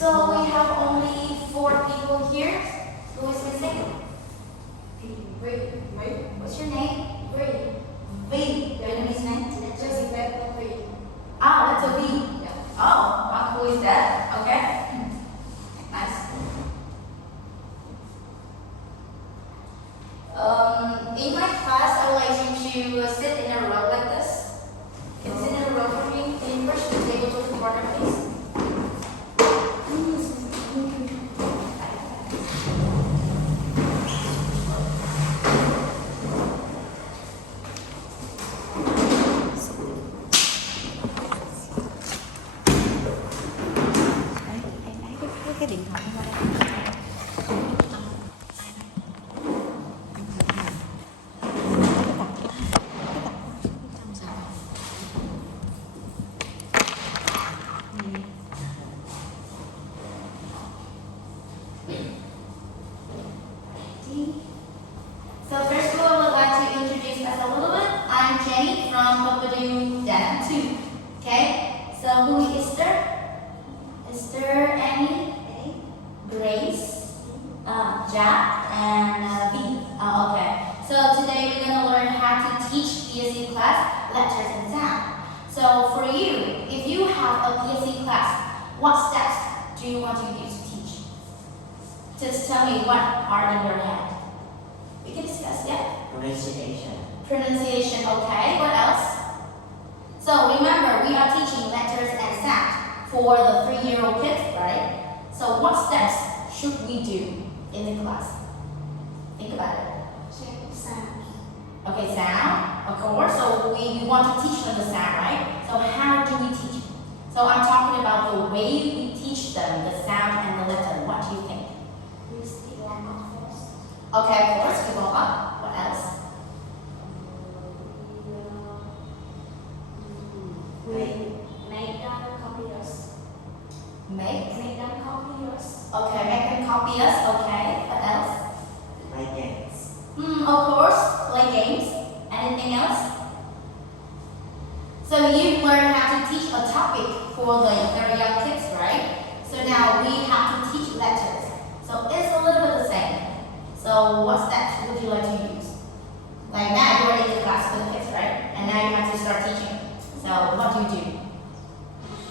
So we have only 4 people here. Who is missing? What's your name? V. Your enemy's name? Ah, that's a V. Oh, who is that? Okay. Nice. In my class, I would like you to sit in a row like this. Can you sit in a row for me? Can you push the table to the corner, please? Cái điện thoại qua đây. So first of all, I would like to introduce us a little bit. I'm Jenny from Papadoo Dana 2. Okay? So who is Esther? Esther, Annie, Grace, Jack, and V. Okay. So today we're going to learn how to teach PSE class letters and sound. So for you, if you have a PSE class, what steps do you want to use to teach? Just tell me what are in your head. We can discuss, yeah? Pronunciation. Pronunciation, okay. What else? So remember, we are teaching letters and sound for the 3-year-old kids, right? So what steps should we do in the class? Think about it. Okay, sound, of course. So we want to teach them the sound, right? So how do we teach? So I'm talking about the way we teach them the sound and the letter. What do you think? Okay, of course, we go up. What else? Okay, make them copy us. Okay, what else? Play games. Of course, play games. Anything else? So you learn how to teach a topic for the very young kids, right? So now we have to teach letters. So it's a little bit the same. So what steps would you like to use? Like now you're already in the class with the kids, right? And now you have to start teaching. So what do you do?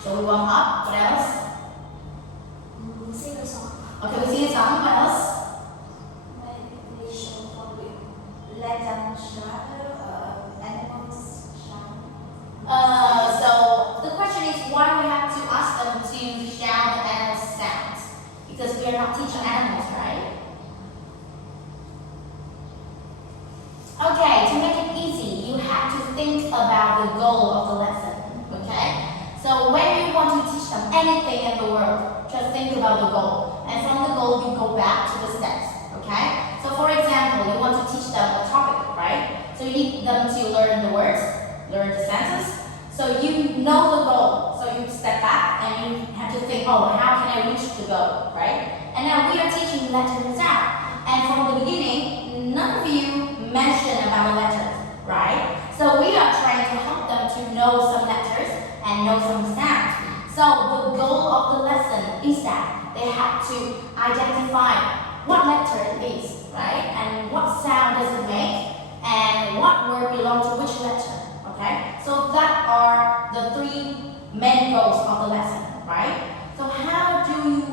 So we warm up. What else? Okay, we sing a song. What else? So the question is why we have to ask them to shout the animal sounds? Because we are not teaching animals, right? Okay, to make it easy, you have to think about the goal of the lesson, okay? So when you want to teach them anything in the world, just think about the goal. And from the goal, you go back to the steps, okay? So for example, you want to teach them a topic, right? So you need them to learn the words, learn the sentences. So you know the goal. So you step back and you have to think, oh, how can I reach the goal, right? And now we are teaching letters and sound. And from the beginning, none of you mentioned about letters, right? So we are trying to help them to know some letters and know some sounds. So the goal of the lesson is that they have to identify what letter it is, right? And what sound does it make? And what word belongs to which letter, okay? So that are the 3 main goals of the lesson, right? So how do you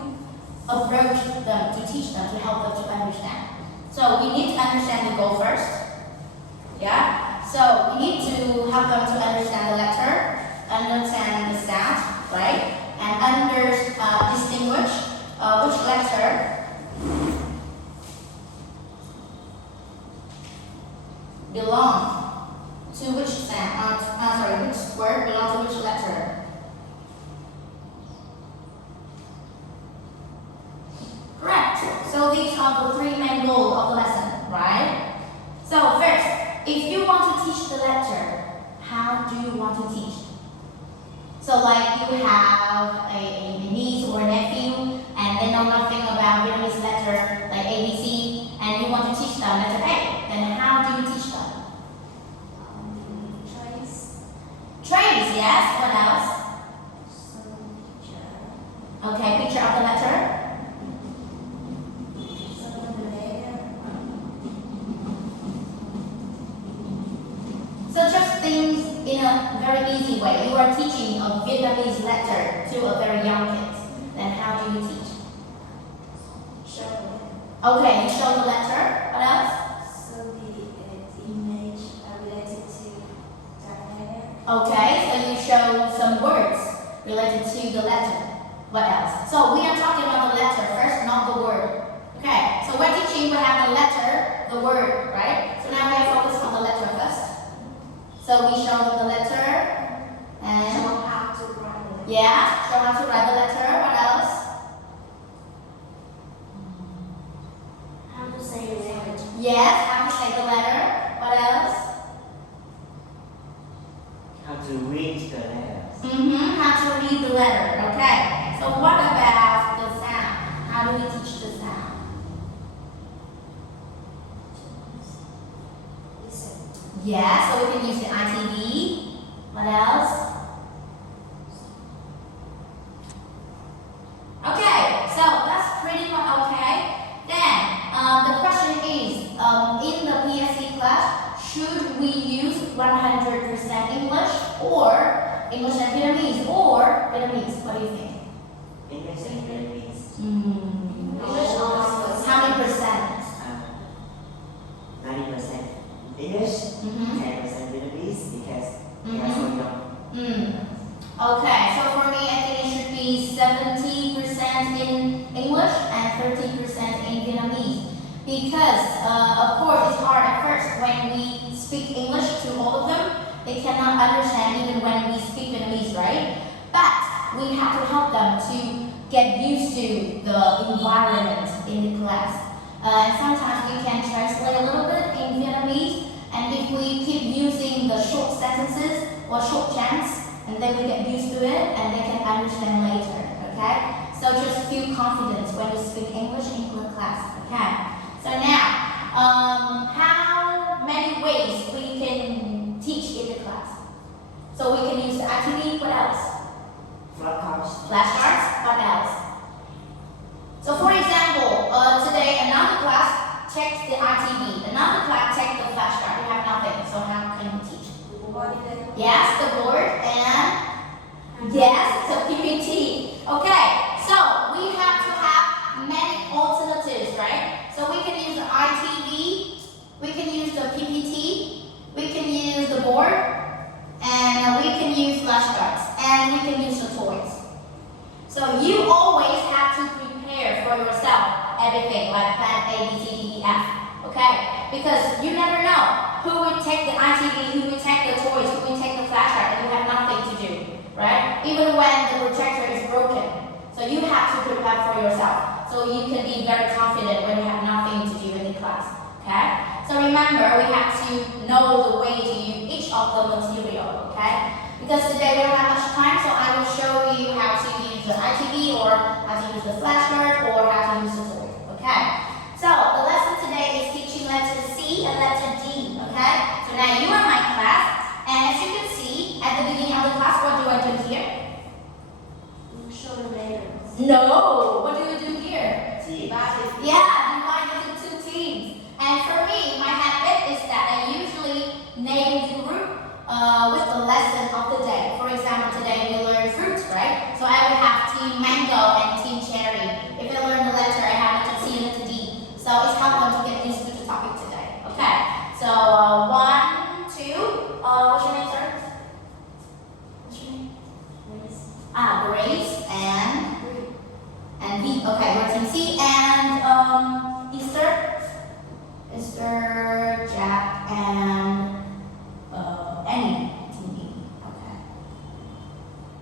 approach them to teach them, to help them to understand? So we need to understand the goal first, yeah? So we need to help them to understand the letter, understand the sound, right? And distinguish which letter belong to which sound, which word belongs to which letter. Correct. So these are the 3 main goals of the lesson, right? So first, if you want to teach the letter, how do you want to teach? So like you have a niece or a nephew and they know nothing about Vietnamese letter like ABC and you want to teach them letter A, then how do you teach them? Trace, yes. What else? Okay, picture of the letter letter to a very young kid, then how do you teach? Show them. Okay, you show the letter. What else? So the image related to their hair. Okay, so you show some words related to the letter. What else? So we are talking about the letter first, not the word. Okay, so we're teaching we have the letter, the word, right? So now we are focused on the letter first. So we show them the letter and Show how to write it. yeah, show how to write the letter. What else? How to say the language. Yes, how to say the letter. What else? How to read the letters. How to read the letter. Okay. So what about the sound? How do we teach the sound? Listen. Yeah, so we can use the ITV. What else? Okay, so that's pretty much okay. Then the question is, in the PSC class, should we use 100% English or English and Vietnamese or Vietnamese? What do you think? English and Vietnamese. English also. How many percent? 90% English, 10% Vietnamese because they are so young. Okay, so for me, I think it should be 70% in English and 30% in Vietnamese. Because, of course, it's hard at first when we speak English to all of them. They cannot understand even when we speak Vietnamese, right? But we have to help them to get used to the environment in the class. And sometimes we can translate a little bit in Vietnamese. And if we keep using the short sentences or short chants, and then we get used to it and they can understand later, okay? So just feel confident when you speak English in class, okay? So now, how many ways we can teach in the class? So we can use the ITV, what else? Flashcards. Flashcards, what else? So for example, today another class checks the ITV, another class checks the flashcard. We have nothing, so how can we teach? Body language. Yes, the board and yes, the PPT. Okay, so we have to have many alternatives, right? So we can use the ITV, we can use the PPT, we can use the board, and we can use flashcards, and we can use the toys. So you always have to prepare for yourself everything, like plan A, B, C, D, E, F. Okay? Because you never know who will take the ITV, who will take the toys, who will take the flashcard, and you have nothing to do, right? Even when the projector is broken. So you have to prepare for yourself. So you can be very confident when you have nothing to do in the class. Okay? So remember, we have to know the way to use each of the material. Okay? Because today we don't have much time, so I will show you how to use the ITV or how to use the flashcard or how to use the toy. Okay? So the lesson today is teaching letter C and letter D. Okay? So now you are my class, and as you can see at the beginning of the class, what do I do here? Show the letters. No. What do we do here? Team. Yeah, divide into two teams. And for me, my habit is that I usually name the group with the lesson of the day. For example, today we learn fruit, right? So I will have team mango and team cherry. If I learn the letter, I have letter C and letter D. So it's helpful to get used to the topic today. Okay. So 1, 2. What's your name, sir? What's your name? Grace and B. Okay, we're team C and Easter, Jack, and Annie. Team B. Okay.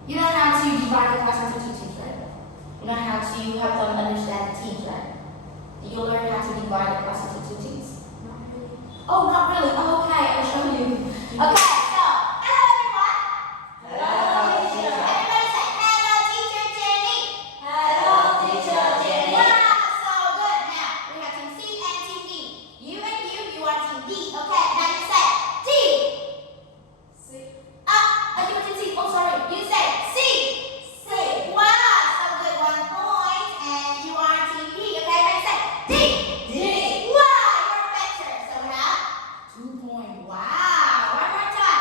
You know how to divide the class into two teams, right? You know how to help them understand the teams, right? Did you learn how to divide the class into two teams? Not really. Oh, not really. Oh, okay, I'll show you. Okay, so hello everyone. Hello, teacher. Everybody say hello, teacher Jenny. Hello, teacher Jenny. Wow, so good. Now we have team C and team D. You and you are team D. Okay, now you say D. You are team C. Oh, sorry. You say C. C. Wow, so good. 1 point. And you are team D. Okay, now you say D. D. Wow, you're better. So we have 2 points. Wow. One more time.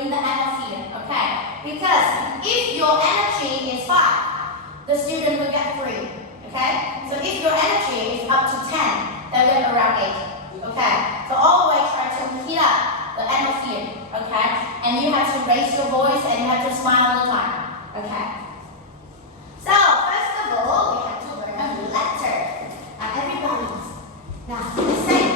bring the atmosphere, okay? Because if your energy is 5, the student will get 3, okay? So if your energy is up to 10, they'll get around 8, okay? So always try to heat up the atmosphere, okay? And you have to raise your voice and you have to smile all the time, okay? So first of all, we have to learn a letter. Everybody, now listen.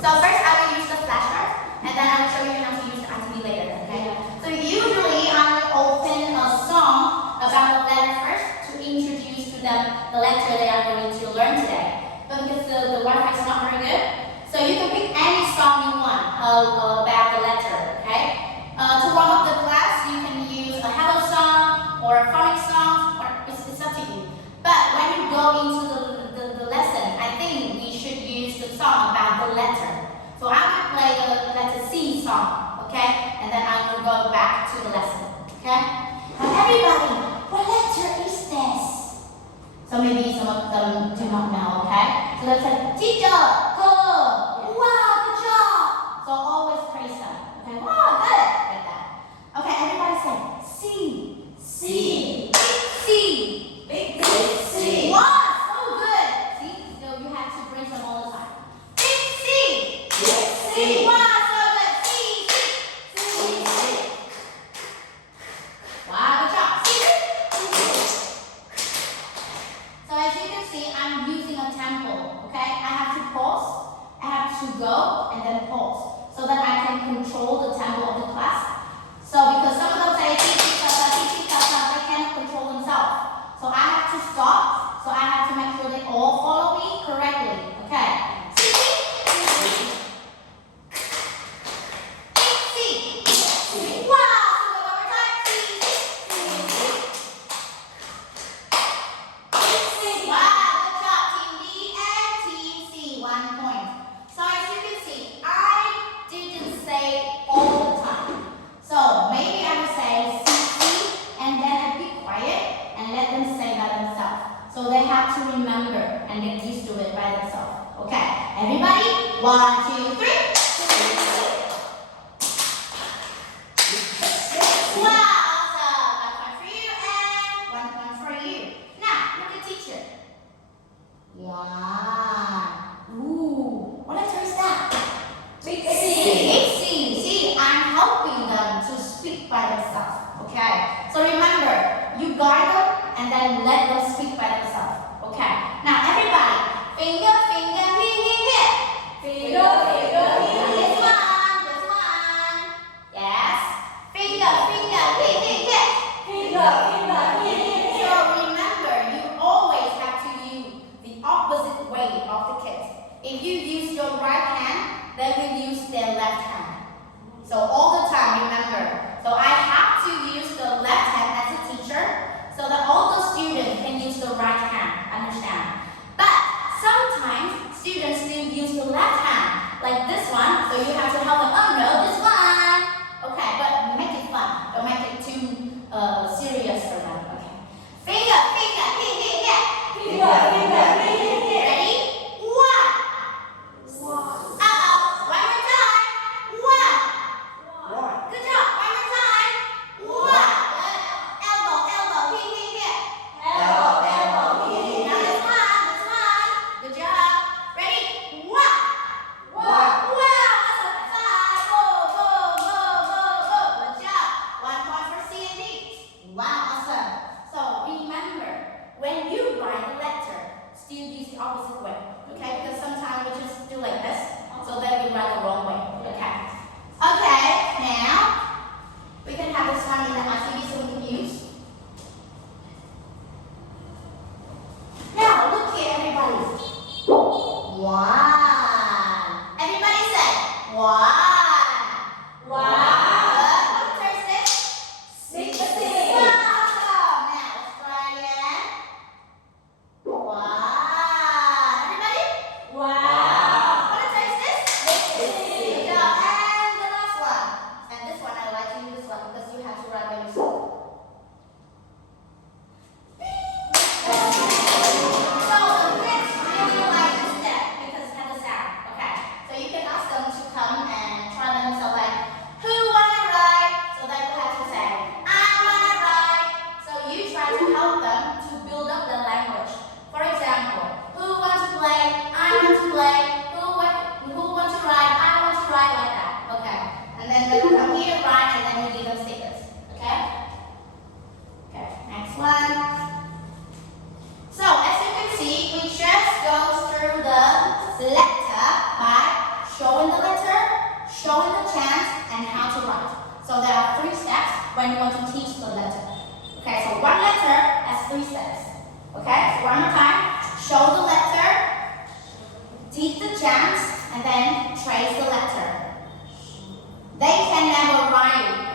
So first I will use the flashcard, and then I will show you how to use the activity later, okay? So usually I will open a song about the letter first to introduce to them the letter they are going to learn today. But because the Wi-Fi is not very good, so you can pick any song you want about the letter, okay? To warm up the class, you can use a hello song or a phonics song, or it's up to you. But when you go into the lesson, I think we should use the song about the letter. So I will play the letter C song, okay? And then I will go back to the lesson, okay? Now everybody, what letter is this? So maybe some of them do not know, okay? So let's say, teacher, good, wow, good job. So always praise them, okay? Wow, good, like that. Okay, everybody say, C, C. C, Big C. wow, so good. See, so you have to bring them all the time. Big C. C. Wow, so good. C. Wow, good job. C. So as you can see, I'm using a tempo, okay? I have to pause, I have to go, and then pause, so that I can control the tempo of the class. So because some of them say, they cannot control themselves. So I have to stop, so I have to make sure they all follow me correctly, okay? So they have to remember and get used to it by themselves. Okay, everybody, 1, 2, 3. Wow, awesome. A point for you and 1 point for you. Now, look at teacher. 1. Ooh, what letter is that? Big Big C. C. See, I'm helping them to speak by themselves. Okay, so remember, you guide them and then let them speak by themselves. Okay, now everybody, finger, finger, hit. Finger, finger, This one. Yes. Finger, finger, hit. Finger, finger, So remember, you always have to use the opposite way of the kids. If you use your right hand, they will use their left hand. So all the time, remember. So I have to use the left hand as a teacher so that all the students can use the right hand. Understand? But sometimes students still use the left hand, like this one. So you have to help them. Oh no, this one. Okay, but make it fun. Don't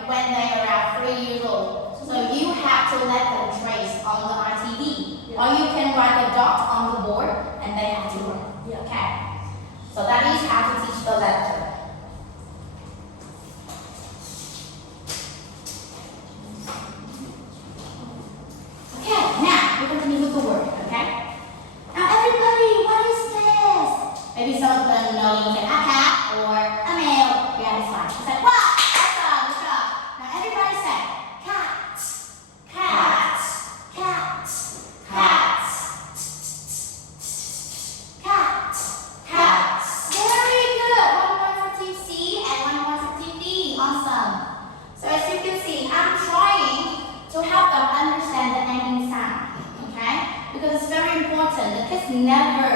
when they are around 3 years old. So you have to let them trace on the RTV. Or you can write a dot on the board and they have to learn. Okay. So that is how to teach the letter. Okay, now we continue with the word, okay? Now everybody, what is this? Maybe some of them know you say a cat or a male. Yeah, it's fine. It's like, what? Awesome, good job. Now everybody say cat, cat, cat, cat, cat, cat. Very good. One more for team C and one more for team D. Awesome. So as you can see, I'm trying to help them understand the ending sound, okay? Because it's very important. The kids never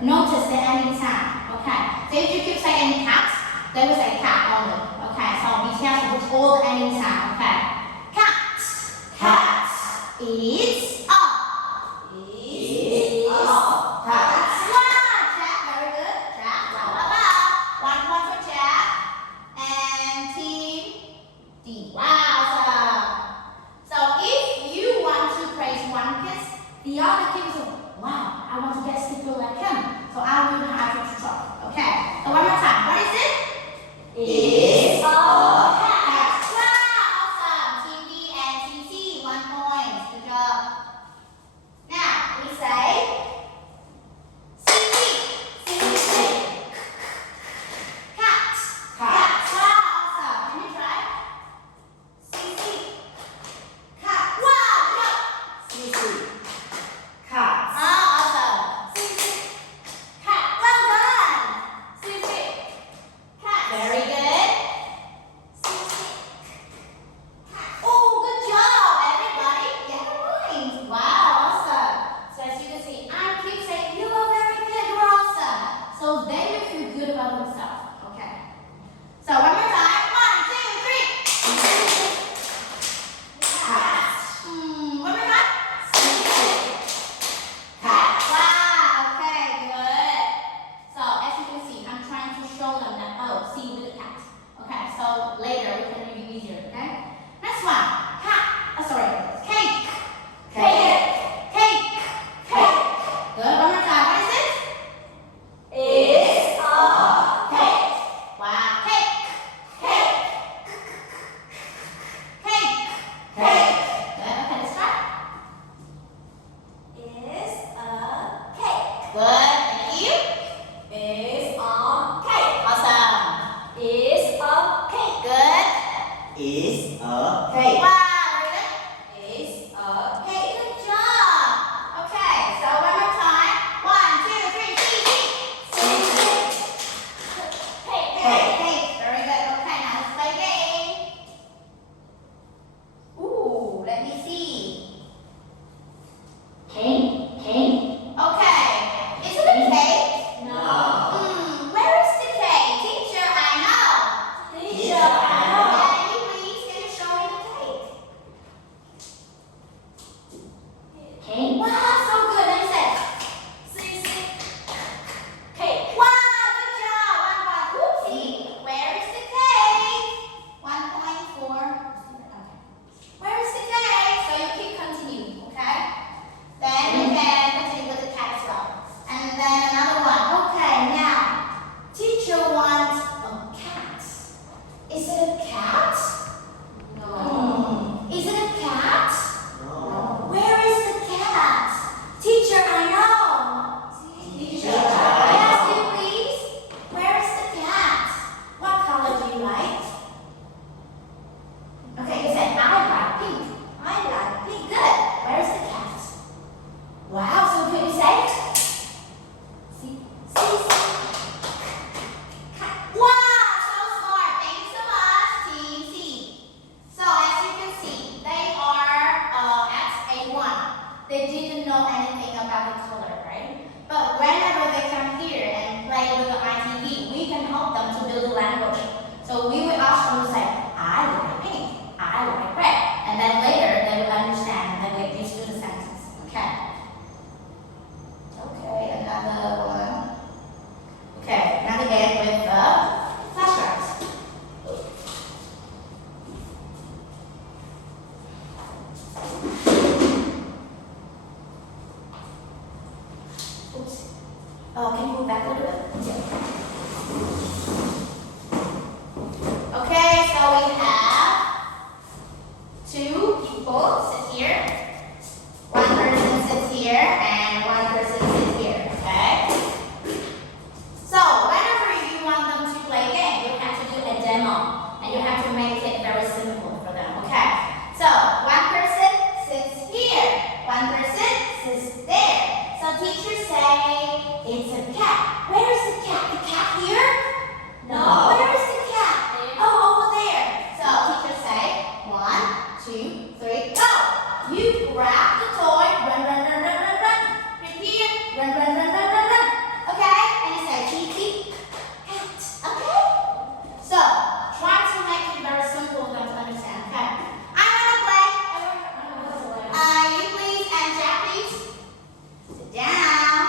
notice the ending sound, okay? So if you keep saying cat, they will say cat only, okay? So be careful with all the ending sound, okay? Cat, cat, it's up, cat. Wow, Jack, very good. Jack, wow, wow, wow. One point for Jack. And team D. Wow, awesome. So if you want to praise one kid, the other kid will, wow, I want to get sticker like him. So I will have to talk. Okay. So one more time. What is it? Is cat. Wow, awesome. Team B and Team C, 1 point. Good job. Now we say cat. Cat. Wow, awesome. Can you try? Cat. Wow, good job. cat. Awesome. Cat. Well done. Cat. Very good. Oh, good job, everybody. Get the point. Wow, awesome. So as you can see, I keep saying you are very good. You're awesome. So they will feel good about themselves. Okay. So one more time. 1, 2, 3. Cat. One more time. Cat. Wow, okay, good. So as you can see, I'm trying to show them that, oh, see with the cat. Okay, so later we can review easier, okay? Next one, cat. Sorry, cake. Cake. Cake. Cake. Good, one more time. What is it? Is a Cake. Wow, cake. Cake. Cake. Cake. Good, okay, let's try. is a cake. Good, thank you. Is a cake. Awesome. Is a cake. Good. Is a cake. Wow, very good. Is a Okay, good job. Okay, so one more time. 1, 2, 3, cake. Hey, very good. Okay, now let's play a game. Ooh, let me see. Cake. Okay, is it a cake? No. Where is the cake? Teacher, I know. Teacher, I know. Can you please show me the cake? you have to make it very simple for them, okay? So, one person sits here, one person sits there. So, teacher say, it's a cat. Where is the cat? The cat here? No. Where is the cat? Oh, over there. So, teacher say, 1, 2, 3, go. You grab the toy, run, run, run, run, run, run. Repeat, run, run, run, run, run, run. Okay? And you say, Titi, cat. Okay? So, try to make it very simple for them to understand. Okay? I want to play. You please, and Jack, please. Sit down.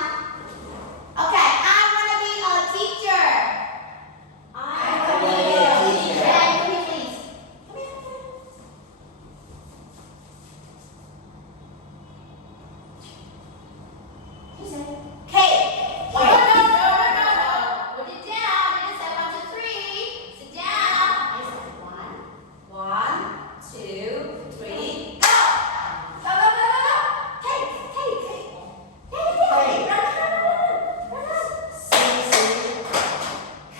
Okay, I want to be a teacher. I wanna be a teacher. Okay, come here, please. Come here. You say, cake. No, no, no, no, no, no. Put it down. Then you say 1, 2, 3. Sit down. And you say 1, 1, 2, 3. go. Go, go, go, go, go. Cake, cake, cake. Cake, run, run, run, run, run, run.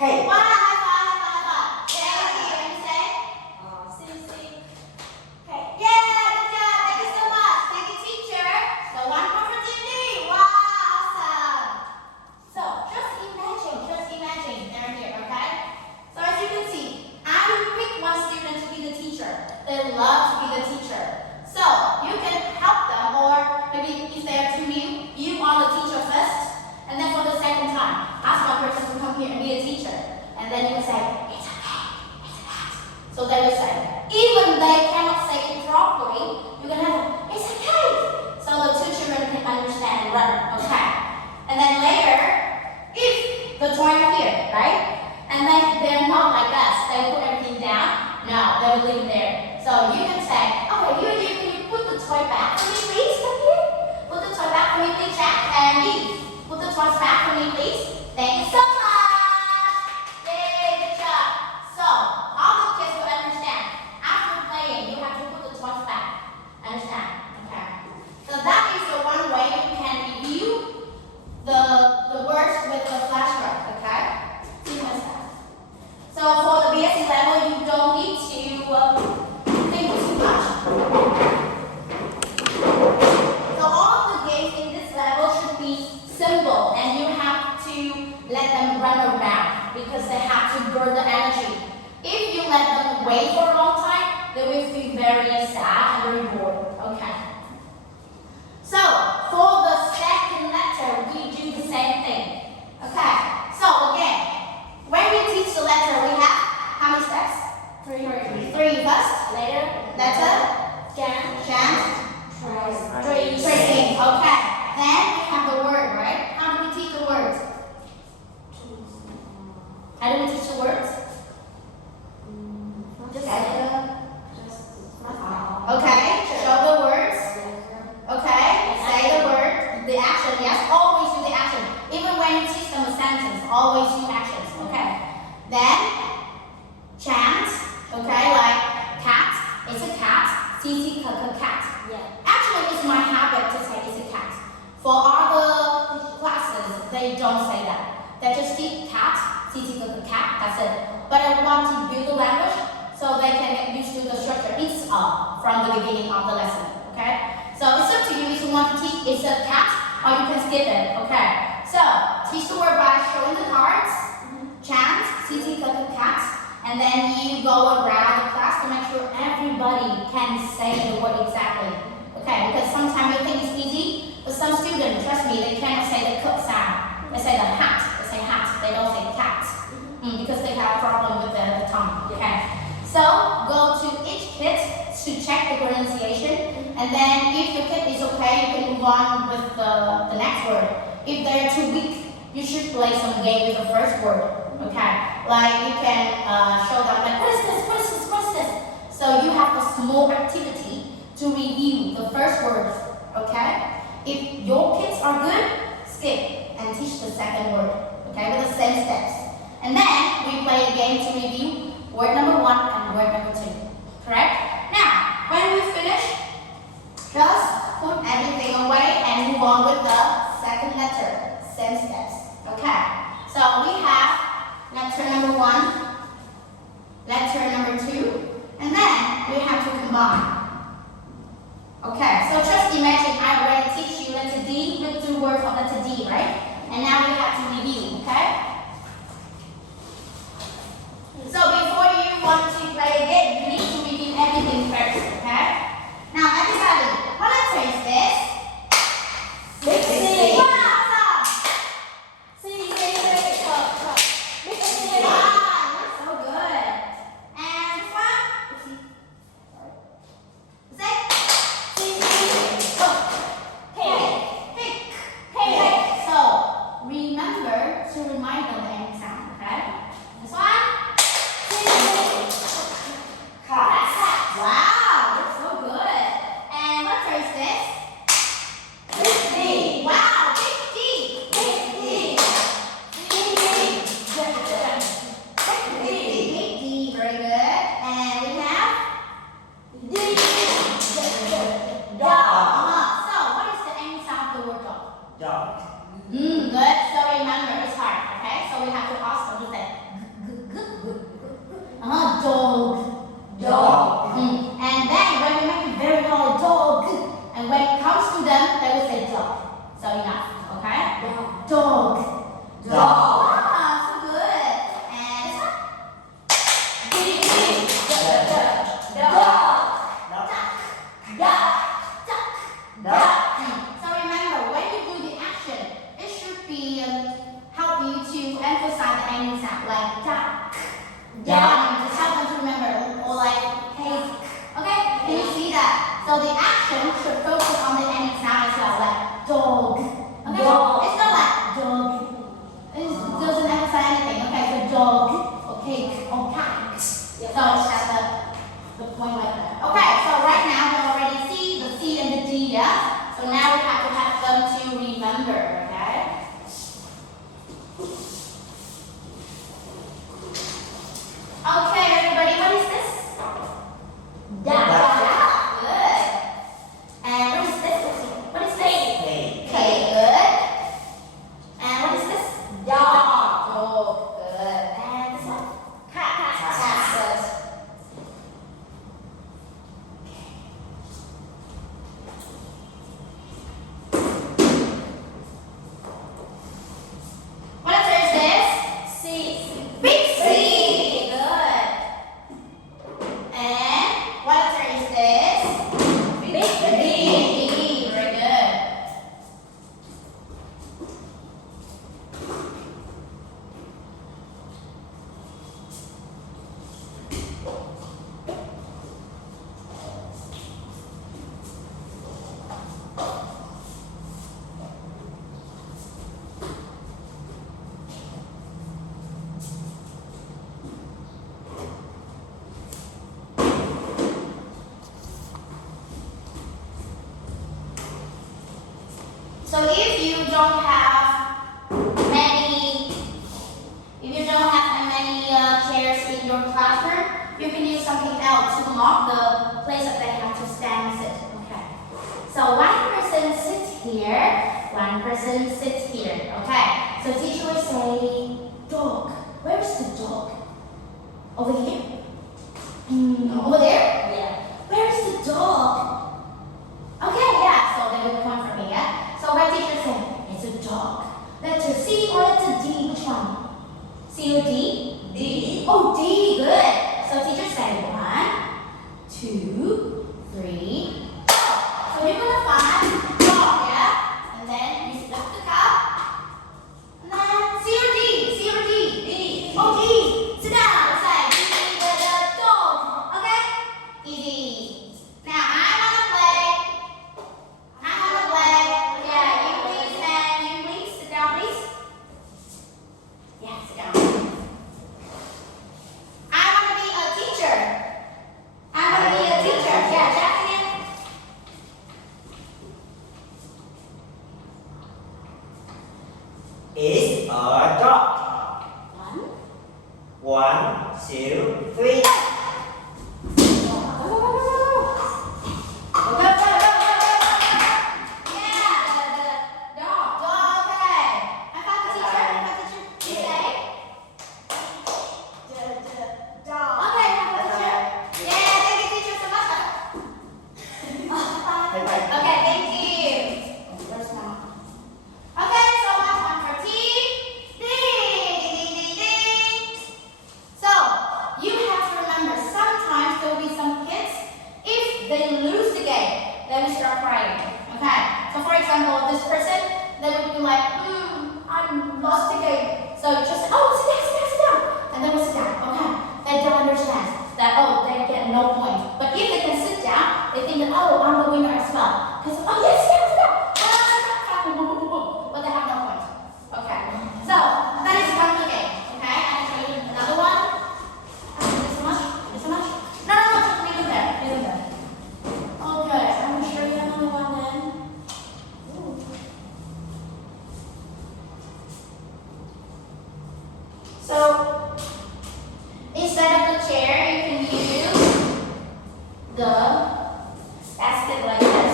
Hey. Wow, high five, high five, high five. Say it here and say, Sing, sing. yeah, good job. Thank you so much. Thank you, teacher. So one more for Cindy. Wow, awesome. So just imagine they're here, okay? So as you can see, I will pick one student to be the teacher. They love to be the teacher. So you can help them, or maybe if they are too new, you are the teacher first, and then for the second time, ask one person to come here and be a teacher. And then you will say, it's a cat, it's a cat. So they will say, even they cannot say it properly, you can have, it's a cake. So the two children can understand and run, okay? And then later, if the toy are here, right? And then they're not like us, they put everything down. No, they will leave it there. So you can say, okay, can you put the toy back for me, please? Come here. Put the toy back for me, please, Jack. And Eve, put the toys back for me, please. Thank you so much. Yay, good job. So all the kids will understand. After playing, you have to put the toys back. Understand? Okay. So that is the one way you can review the words with the flashcard. Okay. See what's that. So for the BSc level, you don't need to think too much. So all of the games in this level should be simple, and you have to let them run around because they have to burn the energy. If you let them wait for a long time, they will feel very sad and very bored. Okay. So for the second letter, we do the same thing. Okay. So again, when we teach the letter, we have how many steps? 3 first. Later, letter. Chant. Tracing. Okay. Then we have the word, right? How do we teach the words? How do we teach the words? Just okay. Show the words. Okay. Say the word. The action. Yes. Always do the action. Even when you teach them a sentence, always do actions. Okay. Then chant. Okay. Like cat. It's a cat. Cat. Actually, it's my habit to say it's a cat. For other classes, they don't say that. They just teach cat, cat, that's it. But I want to build the language so they can get used to the structure. It's from the beginning of the lesson, okay? So it's up to you if you want to teach it's a cat or you can skip it, okay? So teach the word by showing the cards, chant, cat, and then you go around the class to make sure everybody can say the word exactly. Okay, because sometimes you think it's easy, but some students, trust me, they cannot say the k sound. They say the hat, they don't say cat. Because they have a problem with the tongue. Okay. So go to each kid to check the pronunciation, and then if the kid is okay, you can move on with the next word. If they're too weak, you should play some game with the first word. Okay. Like you can show them like what is this? So you have a small activity to review the first words, okay? If your kids are good, skip and teach the second word, okay, with the same steps. And then we play a game to review word number 1 and word number 2, correct? Now, when we finish, just put everything away and move on with the second letter, same steps, okay? So we have letter number 1, letter number 2, mind. Okay, so just imagine I already teach you letter D with 2 words of letter D, right? And now we have to review, okay? So before you want to play a game, you need to review everything first, okay? Now everybody, what letter is this? Big C. Wow, awesome! C, C, C. Big C. Wow, you're so good. And this one? Is it? C, C. Oh, K. pink. K. So remember to remind them the end sound, okay? This one? Cat. Wow, you're so good. And what letter is this? Big D. Wow, big D. Big D. Big D. Big D, very good. And we have D. So what is the end sound of the word dog? Dog. Good. So remember, it's hard, okay? So we have to also do that. Dog. Dog. And then when we make it very loud, dog. And when it comes to them, they will say dog. So enough, okay? Dog. Dog. Wow, so good. And this one? D. D. Dog. Dog. Duck. Dog. So remember, when you do the action, it should be help you to emphasize the ending sound, like duck. Yeah, just help them to remember, or like cake. Okay, can you see that? So the action should focus on the ending sound as well, like dog. Okay, Dog. it's not like dog. It doesn't emphasize anything. Okay, so dog, or cake, or cat. So that's the point right there. Okay, so right now we already see the C and the D, yeah? So now we have to have them to remember, okay? Okay, everybody, what is this? Duck. Good. And what is this? What is this? Hey. Okay, good. And what is this? Dog. Oh, good. And this one? Cat. Good. What letter is this? C. Big C. Good. And what letter is this? Big D. D. D. Very good. So if you don't have many chairs in your classroom, you can use something else to mark the place that they have to stand and sit. Okay. So one person sits here, one person sits here. Okay. So teacher will say, dog. Where is the dog? Over here? Over there? Yeah. Where is the dog? Okay, yeah, so they will point from here. So when teacher said, it's a dog. Letter C or letter D, which one? C or D? D. Oh, D, good. So teacher said 1, 2, 3, 4. So you're gonna find dog, yeah? And then you flip the cup. And then C or D? C or D? D. Oh, D. Sit down. Say, D, the dog. Okay? Easy. Now I wanna play. Yeah, you please, and you please sit down, please. Yeah, sit down. I wanna be a teacher. I wanna be a example, this person, they would be like, I'm lost the game. So you just say, oh, sit down, sit down, sit down. And they will sit down. Okay. They don't understand that, oh, they get no point. But if they can sit down, they think that, oh, I'm the winner as well. Because, oh, yes, sit down, sit down. But they have no point. Okay. So that is one of the game. Okay. I can show you another one. This much? This much? No, just leave it there. Leave it there. Okay. I'm going to show you another one then. So instead of the chair, you can use the basket like this.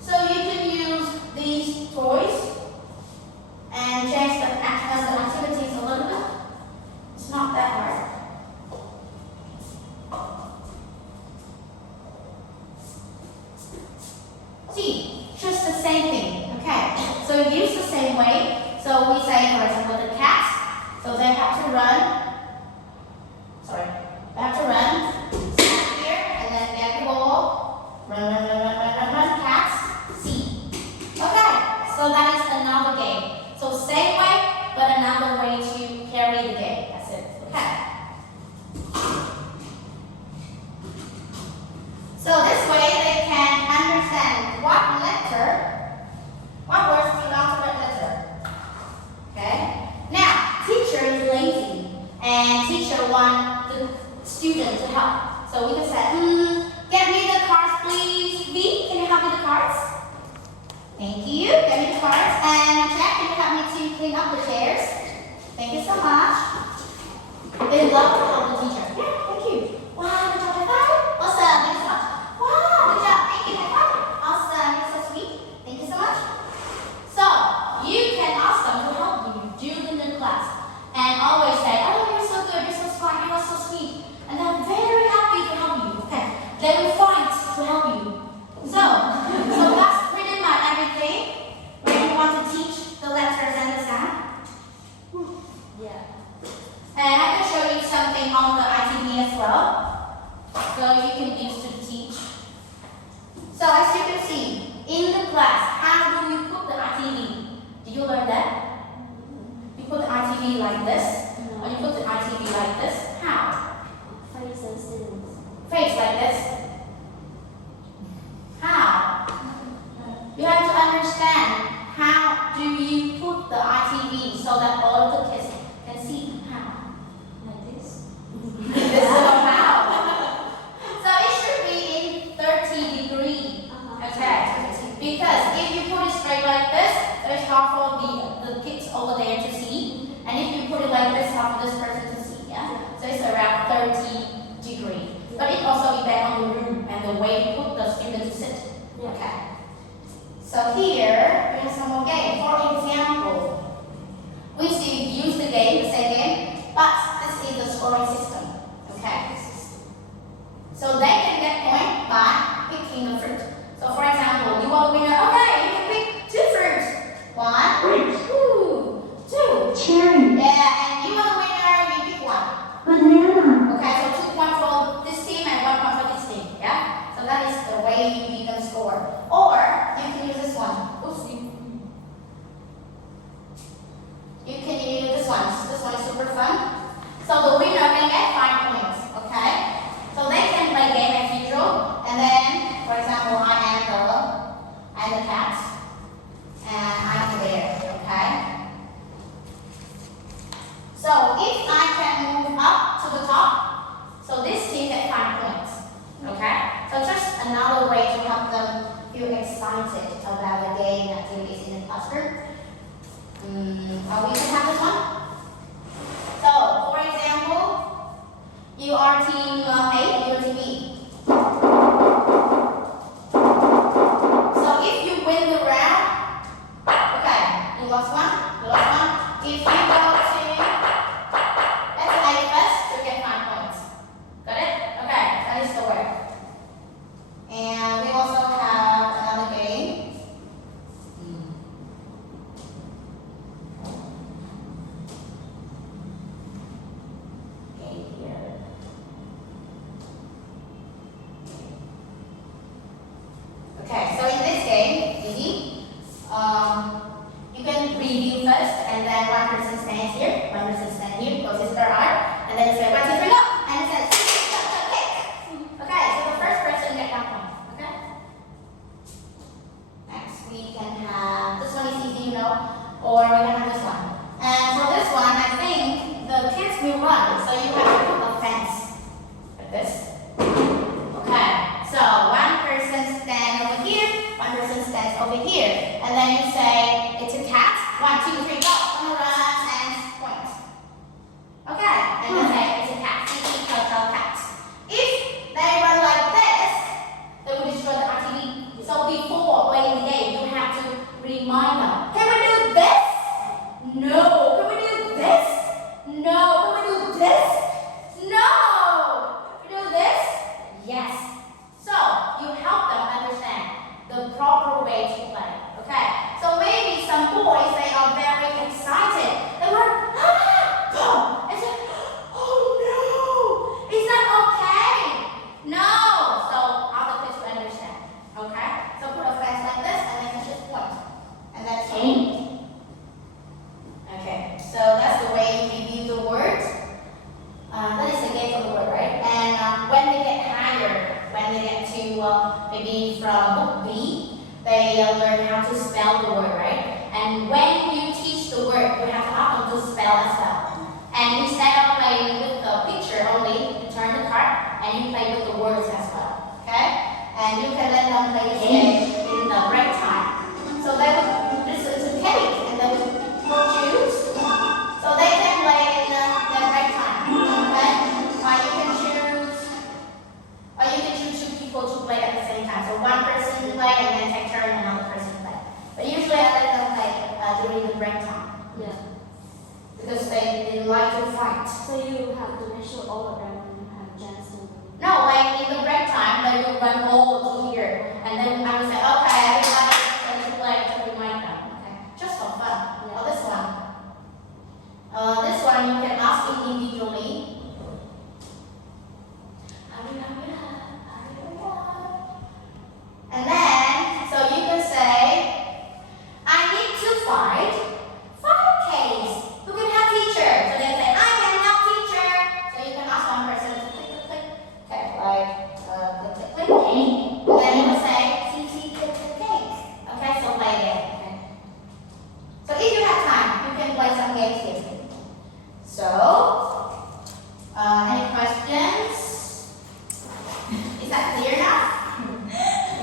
So you can use these toys and change the activities a little bit. It's not that hard. See, just the same thing. Okay, so use the same way. So we say, for example, the cats. So they have to run. Sorry, they have to run. Stand here and then get the ball. Run. Cats. See. Okay, so that is another game. So same way, but another way to carry the game. That's it. Okay. So this way they can understand what words belong to that letter. Okay? Now, teacher is lazy and teacher wants the student to help. So we can say, get me the cards please. V, can you help me with the cards? Thank you. Get me the cards. And Jack, can you help me to clean up the chairs? Thank you so much. They love to help the teacher. Yeah, thank you. Wow, good job, high five. Awesome, thank you so much. Wow, good job, thank you, high five. Awesome, you're so sweet. Thank you so much. So, you can ask them to help you during the class. And always say, oh, you're so good, you're so smart, you are so sweet. And they're very happy to help you. Okay, they will fight to help you. So that's pretty much everything when you want to teach the letters and the sound. Yeah. And I can show you something on the ITV as well. So you can use to teach. So as you can see, in the class, how do you put the ITV? Did you learn that? You put the ITV like this, or you put the ITV like this. How? Face and students. Face like this. How? You have to understand how do you put the ITV so that all of the kids can see. How? Like this. This is how. So it should be in 30 degrees. Okay. Because if you put it straight like this, so it's hard for the kids over there to see. And if you put it like this, hard for this person to see. Yeah. So it's around 30 degrees. But it also depends on the room and the way you put the student to sit. Okay. So here we have some more game. For example, we still use the game, the same game, but this is the scoring system. Okay. So they can get point by picking the fruit. So for example, you are the winner. Okay, you can pick 2 fruits. 1, Grapes. 2. Cherry. Yeah, and you are the winner. You pick 1. Banana. Okay, so 2 points for this team and 1 point for this team. Yeah. So that is the way you can score. Or you can use this one. Oops. You can use this one. This one is super fun. So the winner can get 5 points. Okay. So they can play game as usual. And then, for example, I am the cat, and I'm the bear. Okay. So if I can move up to the top, so this team gets 5 points. Okay. So just another way to help them feel excited about the game activities in the classroom. Are we gonna have this one? So, for example, you are team A, you are team B. So if you win the round, okay, you lost one. If you go to, let's say first, you get 5 points. Got it? Okay, that is the word. And we also have another game. Okay. review first, and then one person stands here, one person stands here, closes their eye, and then you say 1, 2, 3, go, and it says kick. Okay, so the first person get 1 point. Okay. Next we can have this one is easy, you know, or we can have this one. And for this one, I think the kids will run, so you have to put a fence like this. Okay, so one person stands over here, one person stands over here, and then you say it's a cat. 1, 2, 3, go. Gonna run and point. Okay, and you say it's a cat. Cat. If they run like this, they will destroy the RTV. So before playing the game, you have to remind them. Can we do this? No. Can we do this? No. Can we do this? No. Can we do this? Yes. So you help them understand the proper way to play. Okay. So maybe some boys, they are very excited. They run, boom, and say, oh no, is that okay? No. So other kids will understand. Okay. So put a fence like this, and then you just point, and that's it. Okay. So that's the way you review the word. That is the game for the word, right? And when they get higher, when they get to maybe from book B, they learn how to spell the word, right? And when you teach the word, you have to help them to spell as well. And instead of playing with the picture only, you turn the card and you play with the words as well. Okay? And you can let them play this game in the break time. So they will listen to cake and they will choose. So they can play in the break time. Okay? Or you can choose 2 people to play at the same time. So one person play and then take turn and another person play. But usually I let them play during the break time. Yeah. Because they like to fight. So you have to make sure all of them have a chance to. No, like in the break time, they will run all to here. And then I will say, okay, everybody is going to play to remind them. Okay? Just for fun. Yeah. Or this one. This one you can ask individually. And then, so you can say, I need to find 5Ks. Who can help teacher? So they say, I can help teacher. So you can ask one person to click, click, click. Okay, like, click, click, click. And then you will say, CC, click, click, click. Okay, so play again. Okay. So if you have time, you can play some games here. So, any questions? Is that clear now?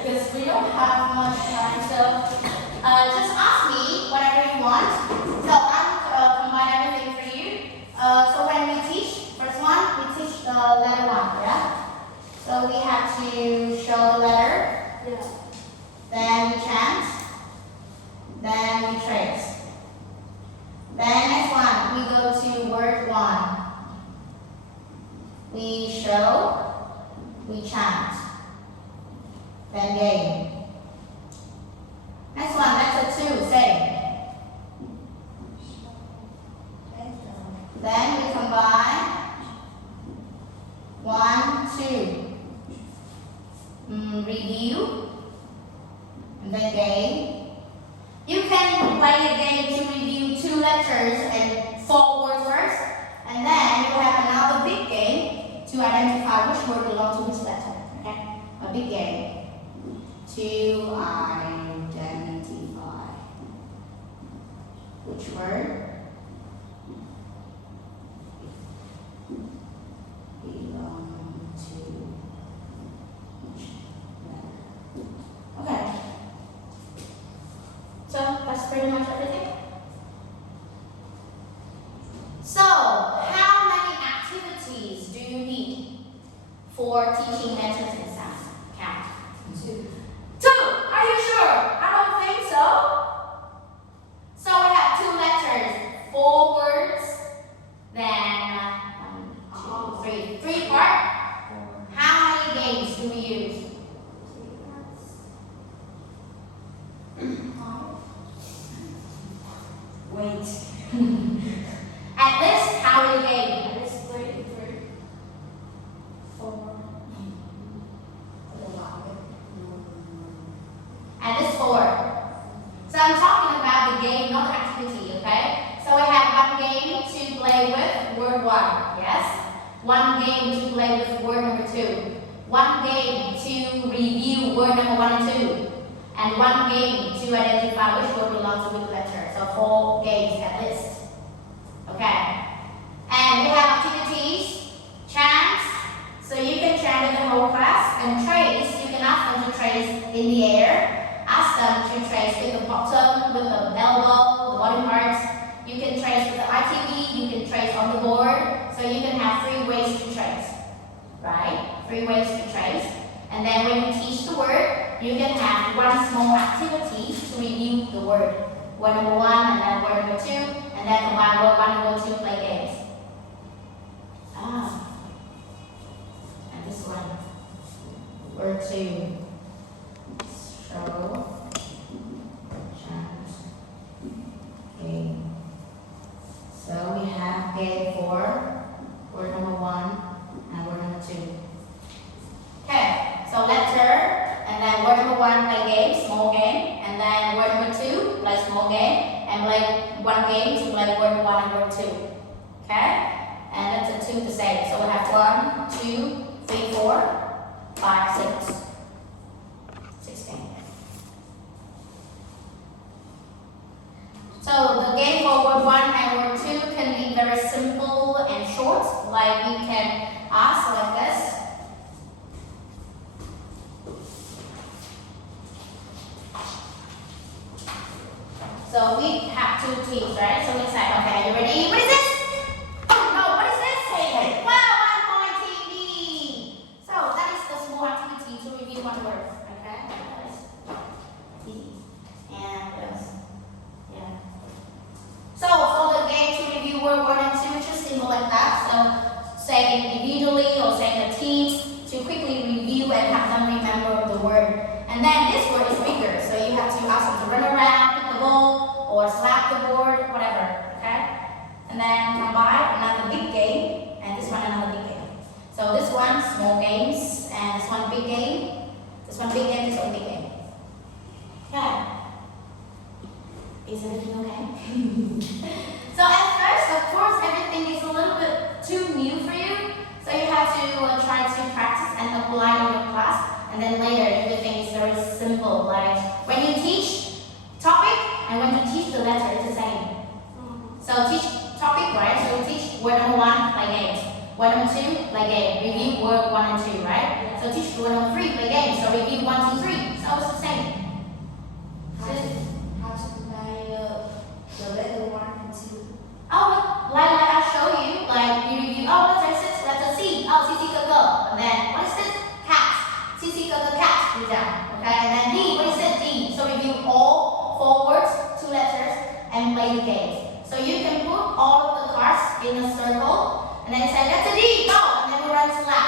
Because we don't have much time, so just ask me whatever you want. So I'll combine everything for you. So when we teach, first one, we teach the letter 1, yeah? So we have to show the letter, Yeah. then we chant, then we trace. Then next one, we go to word 1. We show, we chant. Then game. Next one, that's a 2, same. Then we combine 1, 2. Review. And then game. You can play a game to review 2 letters and 4 words first. And then you have another big game to identify which word belongs to which letter. Okay? A big game. To identify which word belongs to which letter. Okay. So that's pretty much everything. So, how many activities do you need for teaching letters and sounds? Count. 2. 2. Are you sure? I don't think so. So we have 2 letters, 4 words, then 1, 2, 3. 3 part. How many games do we use? Wait. At least how many games? At least 3. 4. At least 4. So I'm talking about the game, not the activity. one. Yes? One game to play with word number 2. One game to review word number 1 and 2. And one game to identify which word belongs to which letter. So 4 games at least. Okay. And we have activities, chants. So you can chant with the whole class and trace. You can ask them to trace in the air. Ask them to trace with the bottom, with the elbow, the body parts. You can trace with the ITV. You can trace on the board. So you can have 3 ways to trace. Right? 3 ways to trace. And then when you teach the word, you can have one small activity to review the word. Word number 1 and then word number 2. And then combine word 1 and word 2 play games. And this one. Word 2. Show. Chant. Game. So we have game 4. Word number 1 and word number 2. Okay, so letter, and then word number 1 play game, small game, and then word number 2 play small game, and play 1 game to play word 1 and word 2. Okay, and letter 2 the same. So we have 1, 2, 3, 4, 5, 6. 16. So the game for word 1 and word 2 can be very simple and short, like we can ask like this. So we have 2 teams, right? So we say, okay, you ready? What is this? Oh no, what is this? Hey, wow, 1 point TV. So that is the small activity to review 1 word. Okay, that is easy. And what else? Yeah. So for the game to review word 1 and 2, it's just simple like that. So say individually or say in a team to quickly review and have them remember the word. And then this word is bigger, so you have to ask them to run around, pick the ball, or slap the board, whatever. Okay? And then combine another big game, and this one another big game. So this one small games, and this one big game. This one big game, this one big game. Okay. Is everything okay? So at first, of course, everything is a little bit too new for you. So you have to try to practice and apply in your class. And then later, everything is very simple. Like when you teach topic and when you teach the letter, it's the same. So teach topic, right? So we teach word number 1, play games. Word number 2, play game. Review word 1 and 2, right? So teach word number 3, play games. So review 1, 2, 3. So it's the same. How to play the letter 1 and 2? Oh, like I show you, like you review, oh, letter 6, letter C. Oh, C, C, G, G. And then what is this? Cat. C, C, G, G, cat. Read down. Okay, and then D, what is it? D. So review all 4 words, 2 letters, and play the game. So you can put all of the cards in a circle, and then say, letter D, go, and then we run slap.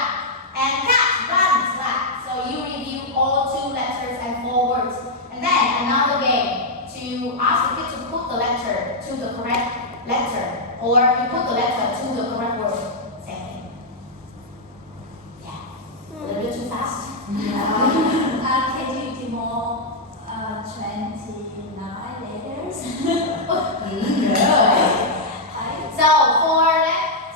And cat, run, slap. So you review all 2 letters and 4 words. And then another game to ask the kid to put the letter to the correct letter, or you put the letter to the correct word. Same thing. Yeah. A little bit too fast. Can you do more 29 letters? So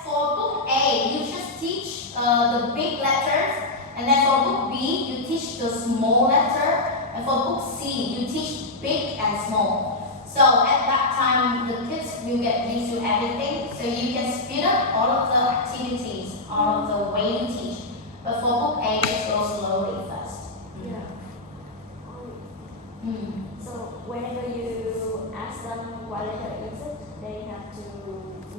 for book A, you just teach the big letters, and then for book B, you teach the small letter, and for book C, you teach big and small. So at that time, the kids will get used to everything, so you can speed up all of the activities, all of the way you teach. But for book A, just go slowly first. Yeah. So whenever you ask them what letter is it, they have to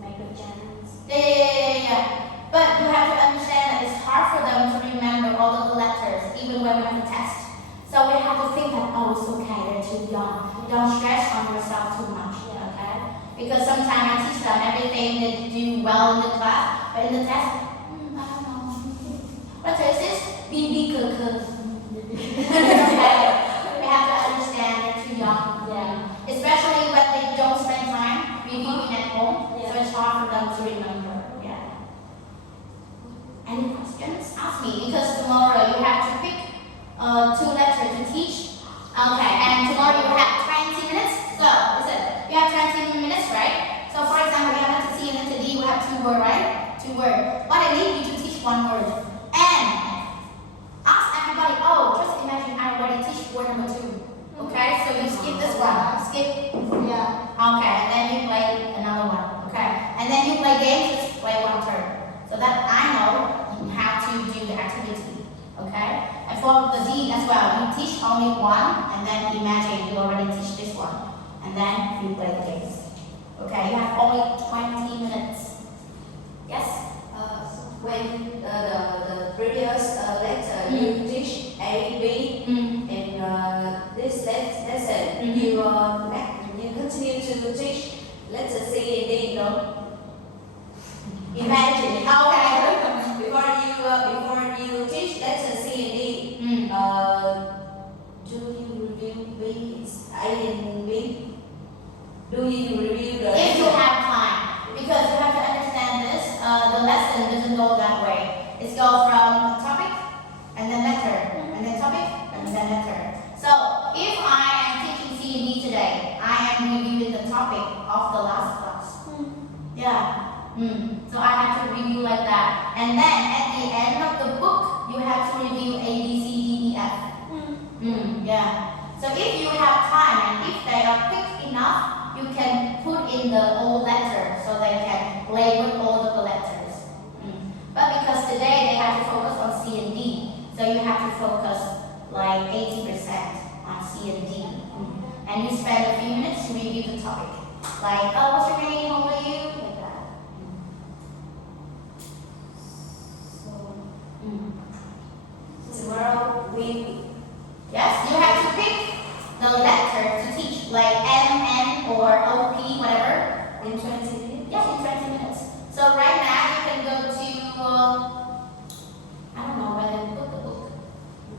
make a chance. Yeah. But you have to understand that it's hard for them to remember all of the letters, even when we have a test. So we have to think that, oh, it's okay, they're too young. Don't stress on yourself too much, okay? Because sometimes I teach them everything they do well in the class, but in the test, I don't know. What is this? BB Okay. We have to understand they're too young. Yeah. Especially when they don't spend time reviewing at home, so it's hard for them to remember. Yeah. Any questions? Ask me, because tomorrow you have to pick 2 letters to teach. Okay, and tomorrow you have 20 minutes. So, listen, you have 20 minutes, right? So, for example, you have letter C and letter D, we have 2 words, right? 2 words. But I need you to teach 1 word. And ask everybody, oh, just imagine I already teach word number 2. Okay, so you skip this one. Skip. Yeah. Okay, and then you play another one. Okay, and then you play games, just play 1 turn. So that I know how to do the activity. Okay, and for the D as well, you teach only 1, and then imagine you already teach this one, and then you play the games. Okay, you have only 20 minutes. Yes? When the previous letter you teach A, B, in this lesson you continue to teach letter C and D, no? Imagine. Okay. Before you teach letter C and D, do you review B, A and B? Do you review the If you have time, because you have to understand this, the lesson doesn't go that way. It goes from topic, and then letter, and then topic, and then letter. So if I am teaching C and D today, I am reviewing the topic of the last class. Yeah. So I have to review like that. And then at the end of the book, you have to review A, B, C, D, E, F. Yeah. So if you have time and if they are quick enough, you can put in the old letter so they can play with all of the letters. But because today they have to focus on C and D, so you have to focus like 80% on C and D. And you spend a few minutes to review the topic. Like, oh, what's your name? How old are you? Like that. tomorrow we Yes, you have to pick the letter to teach, like M, N, or O, P, whatever. in 20 minutes? Yes, in 20 minutes. So right now you can go to, I don't know whether you book the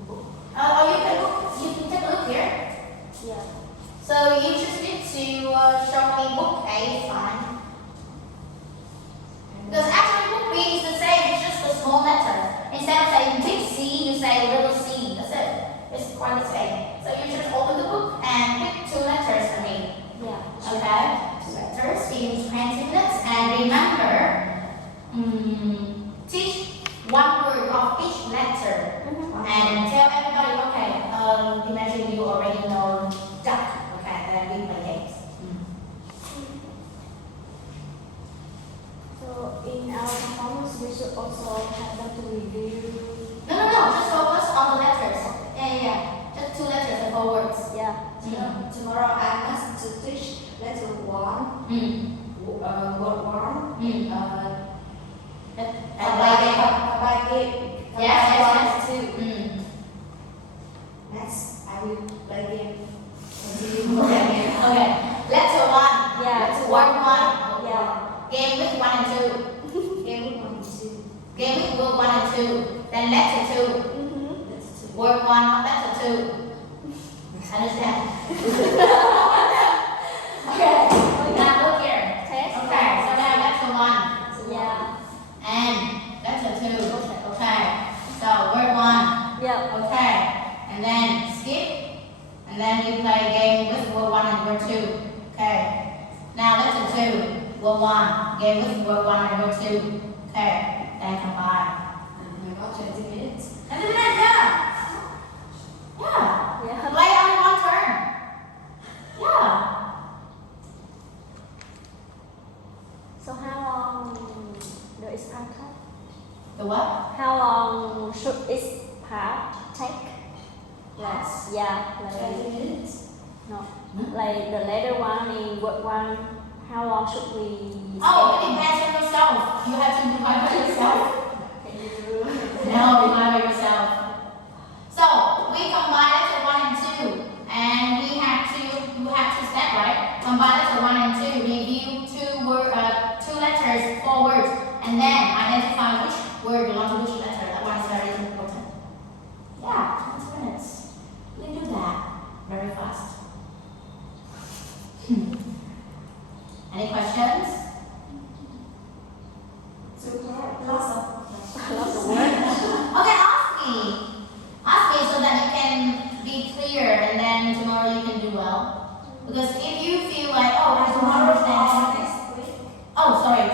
book. Or you can take a look here. Yeah. So you just need to show me book A is fine. Because actually book B is the same, it's just a small letter. Instead of saying big C, you say little c, that's it. It's quite the same. So you just open the book and pick 2 letters for me. Yeah. Okay? 2 letters in 20 minutes. And remember, teach 1 word of each letter. And tell everybody, okay, imagine you already know duck. Okay, then we play games. So in our performance, we should also have them to review. No, just focus on the letters. Yeah. Just 2 letters and 4 words. Yeah. Tomorrow I must to teach letter 1, word 1, And play game. Yes. 2. Next, I will play game. Okay. Letter 1. Yeah. Word 1. Yeah. Game with 1 and 2. Game 1 and 2. Game with word 1 and 2. Then letter 2. Letter 2. Word 1, letter 2. Understand? Okay. Now look here. Test. Okay. So now letter 1. Yeah. And letter 2. Okay. So word 1. Yeah. Okay. And then skip. And then you play a game with word 1 and word 2. Okay. Now letter 2. Word 1. Game with word 1 and word 2. Okay. Then combine. I got 20 minutes. 20 minutes, yeah. Yeah. Yeah. Play only 1 turn. Yeah. So how long the part take? The what? How long should each part take? Like, yeah, 20 like minutes. no, like the letter 1 in word 1. How long should we? Oh, it depends on yourself. You have to remind by yourself. Can you do? No, remind by yourself. So we combine letter 1 and 2, and you have to step, right? Combine letter 1 and 2, review 2 letters, 4 words, and then identify which word belongs to which letter. That one is very important. Yeah, 20 minutes. You can do that very fast. Any questions? Too hard. Lots of Lots of words. Okay, ask me. Ask me so that you can be clear and then tomorrow you can do well. Because if you feel like, oh, I don't understand. next week. Oh, sorry.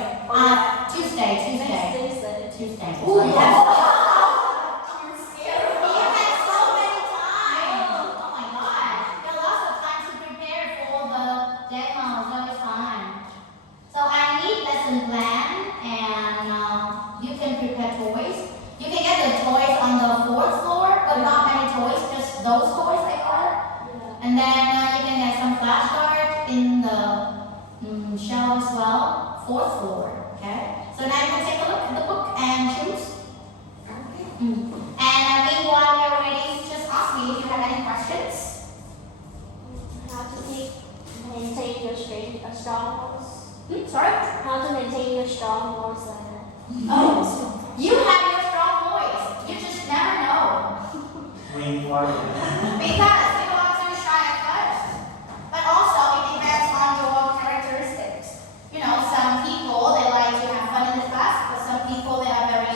Tuesday. shelf as well, 4th floor. Okay. So now you can take a look at the book and choose. And meanwhile you're waiting, just ask me if you have any questions. How to maintain your strong voice? Sorry? How to maintain your strong voice like that? Oh, you have your strong voice. You just never know. Because you are too shy at first. But also it depends on your characteristics. You know, some people they like to have fun in the class, but some people they are very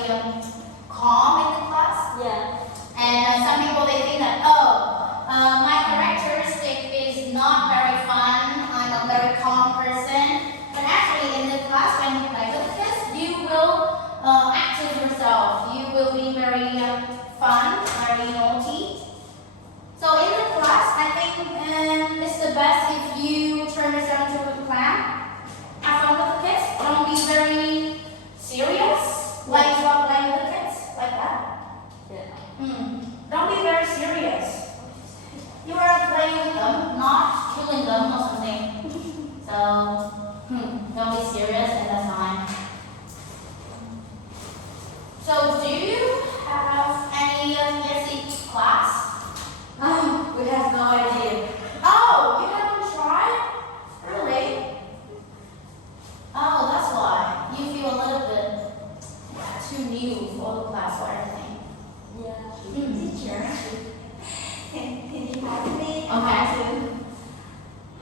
calm in the class. Yeah. And some people they think that my characteristic is not very fun. I'm a very calm person. But actually in the class when you play with kids, you will act as yourself. You will be very fun, very naughty. So in the class, I think it's the best if you turn yourself into a clown. Have fun with the kids. Don't be very serious like you are playing with the kids, like that. Yeah. Don't be very serious. You are playing with them, not killing them or something. So don't be serious at that time. So do you have any ESE class? We have no idea. Oh, you haven't tried? Really? Oh, that's why. You feel a little bit too new for the class or anything. Yeah. Teacher, can you help me Okay.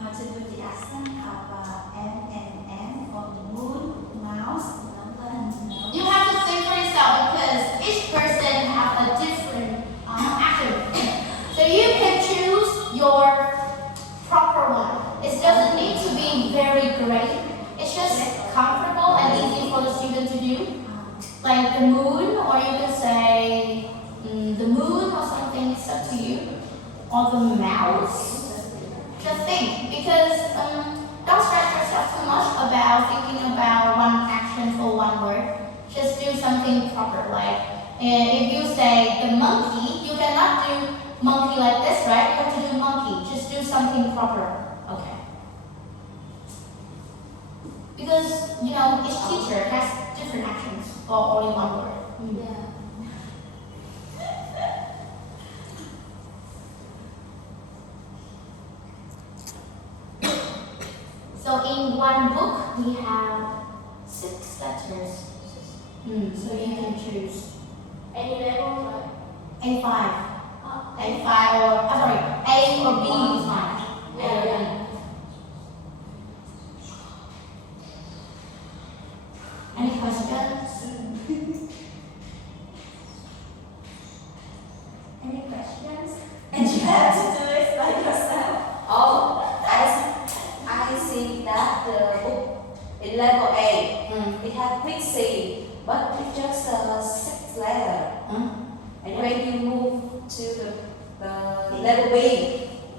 how to do the accent of M for the moon, mouse, number, and nose? You have to think for yourself because each person have a different accent. So you can choose your proper one. It doesn't need to be very great. It's just comfortable and easy for the student to do. Like the moon, or you can say the moon or something. It's up to you. Or the mouse. Just think, because don't stress yourself too much about thinking about one action or one word. Just do something proper. Like if you say the monkey, you cannot do monkey like this, right? You have to do monkey. Just do something proper. Okay. Because each teacher has different actions for only one word. Yeah. So in one book we have 6 letters. So you can choose Any level? Like, A5. A5 or A or B is fine. Yeah, yeah. Any questions? Any questions? And you have to do it by yourself. Oh, I see that the book in level A, it has big C, but it's just a 6 letter. And when you move to the level B,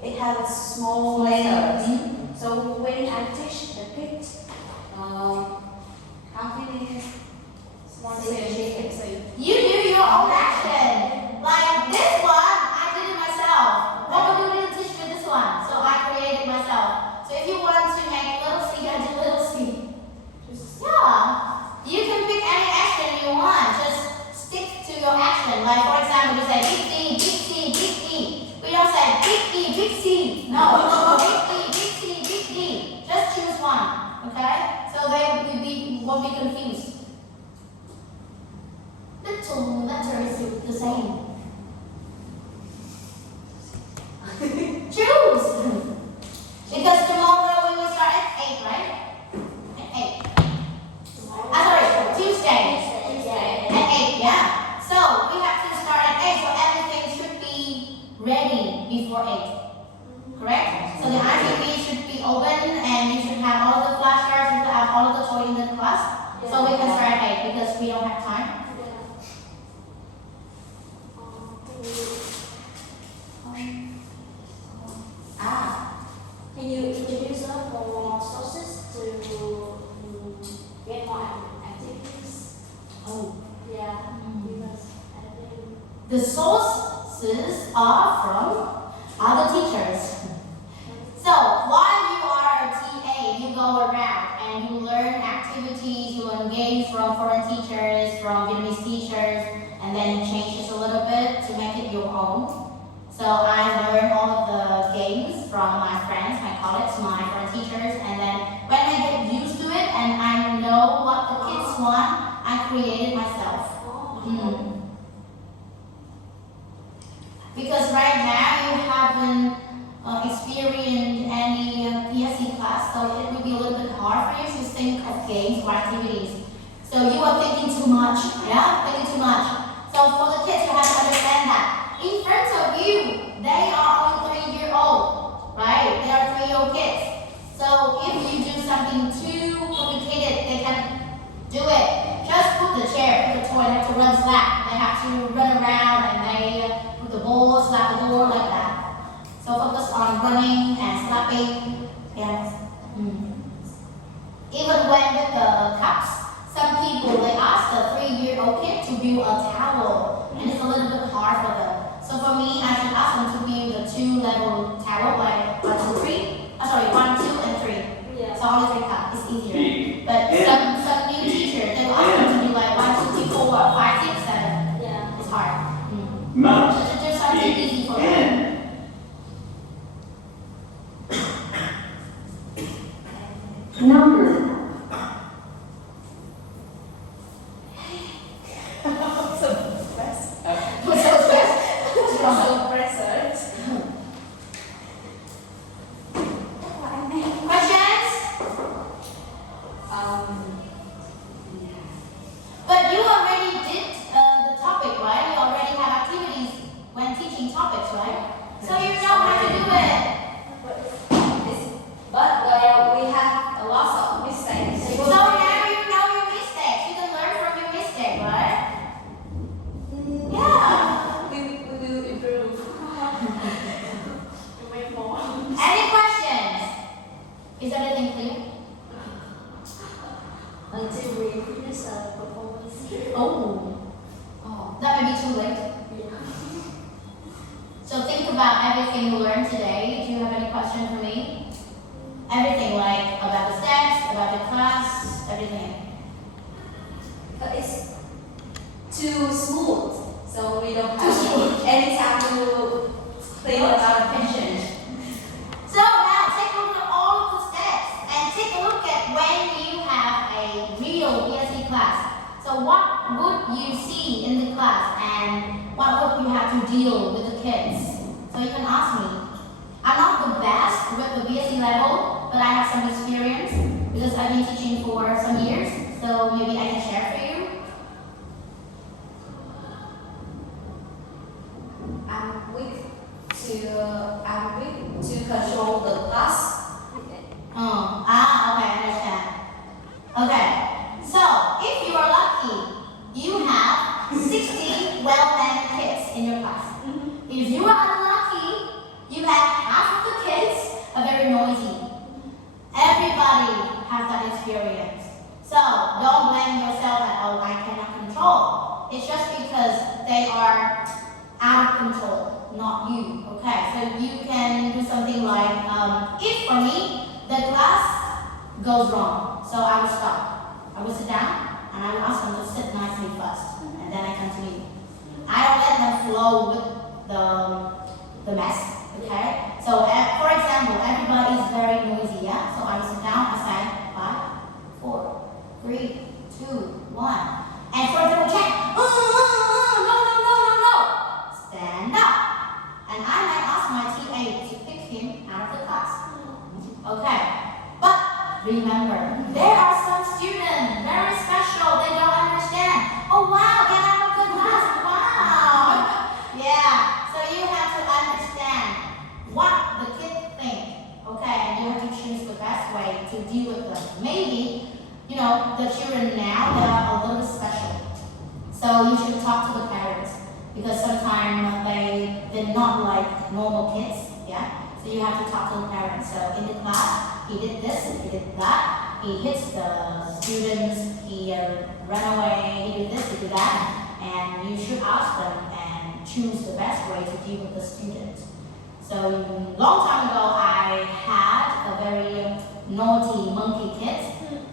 it has small letters. So when I teach the kids, how many small letters? You do your own action. Like this one, I did it myself. What would you teach me this one? So I created myself. So if you want to make little C, I do little C. Yeah. You can pick any action you want. Just stick to your action. Like for example, you say big C, big C, big E. We don't say big E, big C. No. Big E, big C, big D. Just choose one. Okay? So they won't be confused. Little letter is the same. Choose! Because tomorrow we will start at 8, right? At 8. Sorry, Tuesday. At 8, yeah. So we have to start at 8, so everything should be ready before 8. Correct? So the ITV should be open and you should have all the flashcards, you should have all of the toys in the class. So we can start at 8 because we don't have time. Can you introduce us more sources to get more activities? Oh. Yeah, because I think The sources are from other teachers. So while you are a TA, you go go around and you learn activities, you learn games from foreign teachers, from Vietnamese teachers, and then you change this a little bit to make it your own. So I learned all of the games from my friends, my colleagues, my foreign teachers, and then when I get used to it and I know what the kids want, I create it myself. Because right now you haven't experienced any PSC class, so it would be a little bit hard for you to think of games or activities. So you are thinking too much, yeah? Thinking too much. So for the kids, you have to understand that in front of you, they are only 3-year old, right? They are 3-year-old kids. So if you do something too complicated, they can do it. Just put the chair, put the toy, they have to run slap. They have to run around and they put the ball, slap the door like that. So focus on running and slapping. Yes. Even when with the cups, some people they ask the 3-year-old kid to build a tower, and it's a little bit hard for them. So for me, I should ask them to build a 2-level tower, like 1, 2, 3. Sorry, 1, 2, and 3. Yeah. So only 3 cups. It's easier. But some new teachers they will ask them to do like 1, 2, 3, 4, 5, 6, 7. Yeah. It's hard. Must So just something easy for them. Number. What's so stressed? So pressured. Questions? Yeah. But you already did the topic, right? You already have activities when teaching topics, right? So you know how to do it. But we have a lot of mistakes. So now you know your mistakes. You can learn from your mistake, right? Yeah. We will improve. To make more. Any questions? Is everything clear? Until we finish the performance. Oh, that may be too late. Yeah. So think about everything you learned today. Do you have any questions for me? Everything like about the steps, about the class, everything. But it's too smooth, so we don't have any time to think about the questions. So now take a look at all of the steps and take a look at when you have a real PSC class. So what would you see in the class and what would you have to deal with the kids? So you can ask me. I'm not the best with the BSc level, but I have some experience because I've been teaching for some years, so maybe I can share for you. I'm weak to control the class. Okay, I understand. Okay, so if you are lucky, you have 60 well-mannered kids in your class. If you are unlucky, you have half of the kids are very noisy. Everybody has that experience. So don't blame yourself that, oh, I cannot control. It's just because they are out of control, not you. Okay, so you can do something like, if for me, the class goes wrong, so I will stop. I will sit down and I will ask them to sit nicely first, and then I continue. I don't let them flow with the mess. Okay, so for example, everybody is very noisy, yeah? So I will sit down and say 5, 4, 3, 2, 1. And for example, check. No. Stand up. And I might ask my TA to pick him out of the class. Okay, but remember, there are some students very special. They don't understand. Oh wow, get out of the class. Wow. Yeah. So you have to understand what the kids think, okay, and you have to choose the best way to deal with them. Maybe, the children now, they are a little bit special. So you should talk to the parents, because sometimes they're not like normal kids, yeah? So you have to talk to the parents. So in the class, he did this, he did that, he hits the students, he ran away, he did this, he did that, and you should ask them and choose the best way to deal with the students. So long time ago, I had a very naughty monkey kids.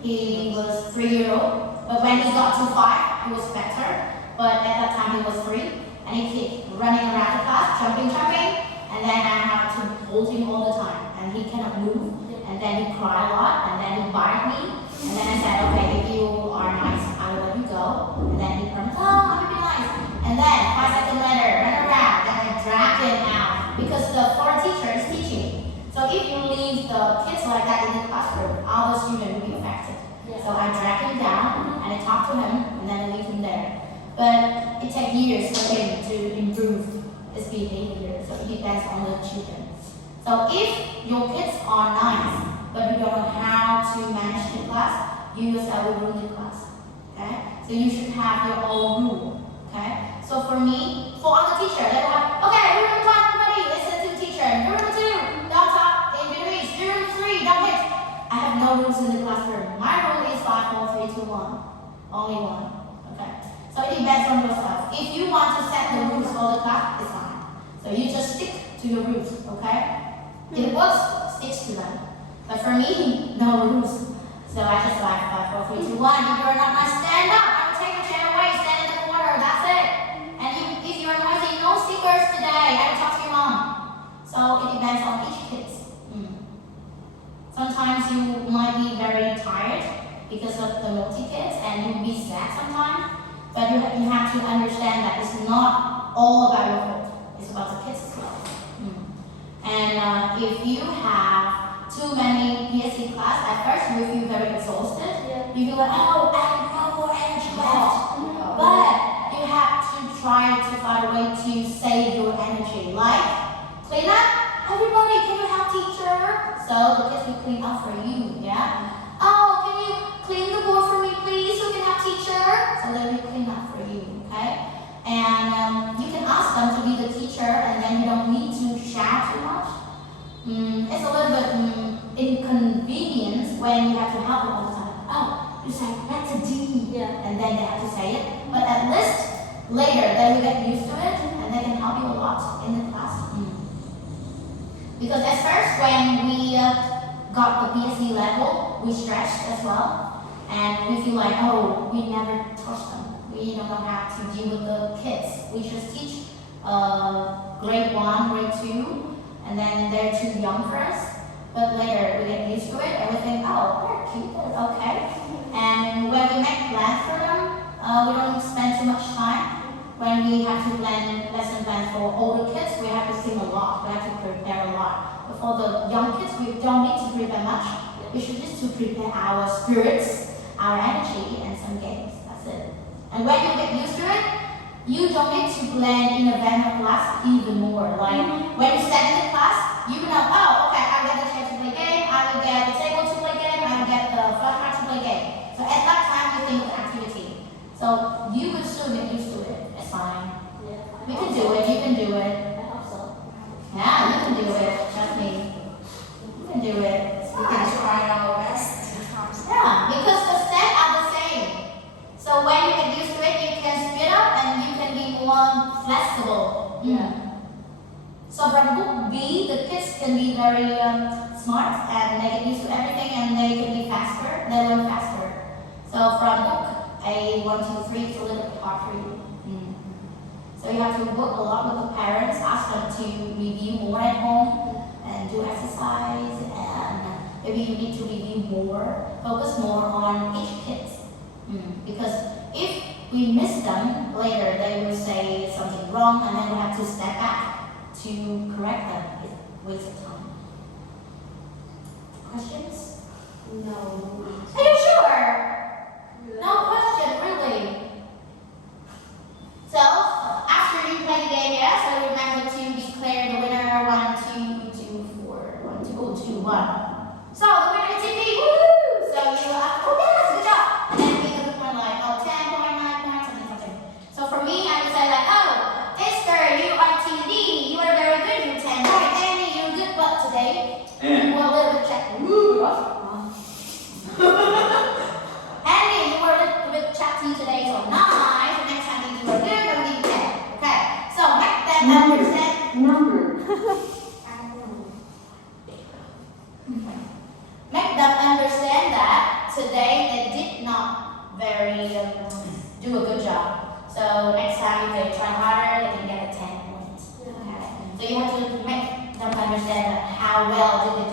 He was 3 years old, but when he got to 5, he was better. But at that time he was 3, and he kept running around the class, jumping, and then I had to hold him all the time, and he cannot move, and then he cried a lot, and then he bite me, and then I said, okay, if you are nice, I will let you go, and then he promised, oh, I'm gonna be nice, and then 5 seconds later, run around, and I dragged him out, because the foreign teacher is teaching. So if you leave the kids like that in the classroom, all the students will be affected. So I dragged him down, and I talked to him, and then I leave him there. But it takes years for him to improve his behavior, so it depends on the children. So if your kids are nice, but you don't know how to manage the class, you yourself will ruin the class. Okay? So you should have your own rule. Okay? So for me, for other teachers, they will have, okay, rule number 1, everybody, listen to the teacher. Rule number 2, don't talk in between. Rule number 3, don't hit. I have no rules in the classroom. My rule is 5, 4, 3, 2, 1. Only one. Okay? So it depends on yourself. If you want to set the rules for the class, it's fine. So you just stick to your rules, okay? If it works, stick to them. But for me, no rules. So I just like 5, 4, 3, 2, 1. If you're not nice, stand up. I will take your chair away. Stand in the corner. That's it. And if you're noisy, no stickers today. I will talk to your mom. So it depends on each kid. Sometimes you might be very tired because of the naughty kids, and you'll be sad sometimes. But you have to understand that it's not all about your fault. It's about the kids as well. And if you have too many PSC class, at first you will feel very exhausted. You feel like, oh, I have no more energy left. But you have to try to find a way to save your energy. Like, clean up. Everybody, can you help teacher? So the kids will clean up for you, yeah? Oh, can you clean the board for me, please? So we can have teacher. So they will clean up for you, okay? And you can ask them to be the teacher, and then you don't need to shout too much. It's a little bit inconvenient when you have to help them all the time. Oh, you say that's a D, and then they have to say it. But at least later they will get used to it, and they can help you a lot in the class. Because at first when we got the PSC level, we stressed as well, and we feel like, oh, we never touch them. We don't know how to deal with the kids. We just teach grade 1, grade 2, and then they're too young for us. But later we get used to it and we think, oh, they're cute, they're okay. And when we make plans for them, we don't spend too much time. When we have to plan lesson plans for older kids, we have to think a lot. We have to prepare a lot. But for the young kids, we don't need to prepare much. We should just to prepare our spirits, our energy, and some games. That's it. And when you get used to it, you don't need to plan in advance of class even more. Like when you stand in the class, you know, oh, okay, I get the chair to play game, I will get the table to play game, I will get the flashcard to play game. So at that time, you think of the activity. So you will soon get used to it. It's fine. We can do it. You can do it. I hope so. Yeah, you can do it. Trust me. You can do it. We can try our best. Yeah, because the steps are the same. So when you get used to it, you can speed up and you can be more flexible. So from book B, the kids can be very smart and they get used to everything and they can be faster. They learn faster. So from book A, 1, 2, 3, it's a little bit hard for you. So you have to work a lot with the parents, ask them to review more at home and do exercise, and maybe you need to review more, focus more on each kid. Because if we miss them later, they will say something wrong and then we have to step back to correct them. It's waste of time. Questions? No. Are you sure? No question, really. So, after you play the game, yes, so remember to declare the winner 1, 2, 2, 4, 1, 2, oh, 2, 1. So, the winner is TP, woo! So, you oh yes, good job. And then we give the point like, oh, 10 point, 9 point, something. So, for me, I would say like, oh, Esther, you are TD, you are very good, you 10 point, Andy, you're good, but today, you were a little bit checked. Woo! today they did not very do a good job. So next time if they try harder, they can get a 10 points. Okay. So you have to make them understand that how well did they